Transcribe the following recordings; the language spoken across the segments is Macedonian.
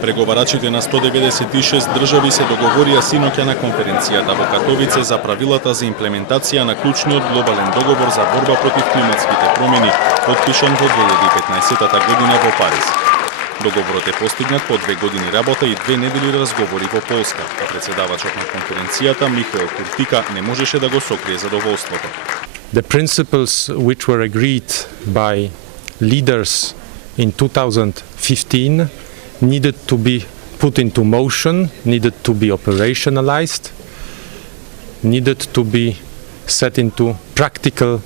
Преговарачите на 196 држави се договорија синоќа на конференцијата во Катовице за правилата за имплементација на клучниот глобален договор за борба против климатските промени, потпишан во 2015 година во Париз. Договорот е постигнат по 2 години работа и 2 недели разговори во Полска, а председавачот на конференцијата Михаел Куртика не можеше да го сокрие задоволството. The principles which were agreed by leaders in 2015 needed to be put into motion, needed to be operationalized, needed to be set into practical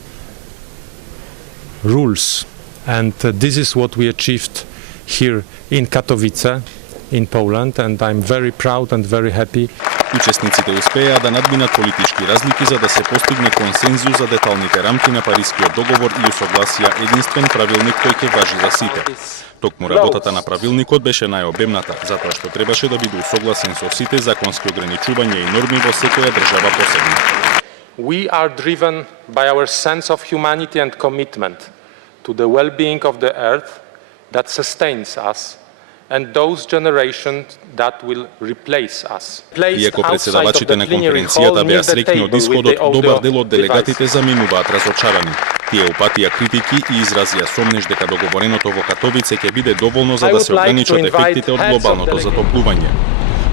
rules. And this is what we achieved here in Katowice, in Poland, and I'm very proud and very happy. Учесниците успеа да надминат политички разлики за да се постигне консензус за деталните рамки на Парискиот договор и усогласија единствен правилник кој ќе важи за сите. Токму работата на правилникот беше најобемната, затоа што требаше да биде усогласен со сите законски ограничувања и норми во секоја држава посебно. We are driven by our sense of humanity and commitment to the well-being of the earth that sustains us and those generations that will replace us. Иако председавачите на конференцијата беа среќни од исходот, добар дел од делегатите заминуваат разочарани. Тие упатија критики и изразија сомнеж дека договореното во Катовице ќе биде доволно за да се ограничат ефектите од глобалното затоплување.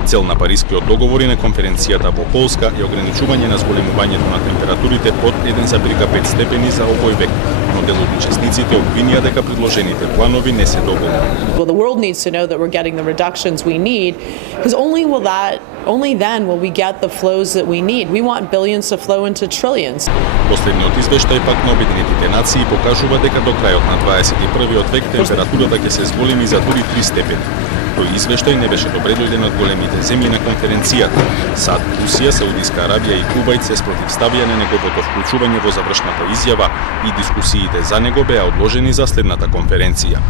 Цел на Парискиот договор и на конференцијата во Полска е ограничување на зголемувањето на температурите под 1,5 степени за овој век, но дел од учесниците обвинија дека предложените планови не се доволни. Well, the world needs to know that we're getting the reductions we need, because only then will we get the flows that we need. We want billions to flow into trillions. Последниот извештај пак на Обединетите нации покажува дека до крајот на 21 век температурата ќе се зголеми за дури 3 степени. Тој извештај не беше добредојден од големите земји на конференцијата. САД, Русија, Саудиска Арабија и Кувајт се спротивставија неговото вклучување во завршната изјава и дискусиите за него беа одложени за следната конференција.